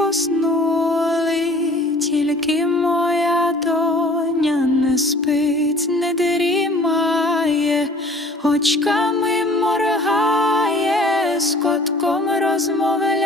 поснули, тільки моя доня не спить, не дрімає, очками моргає, з котком розмовляє.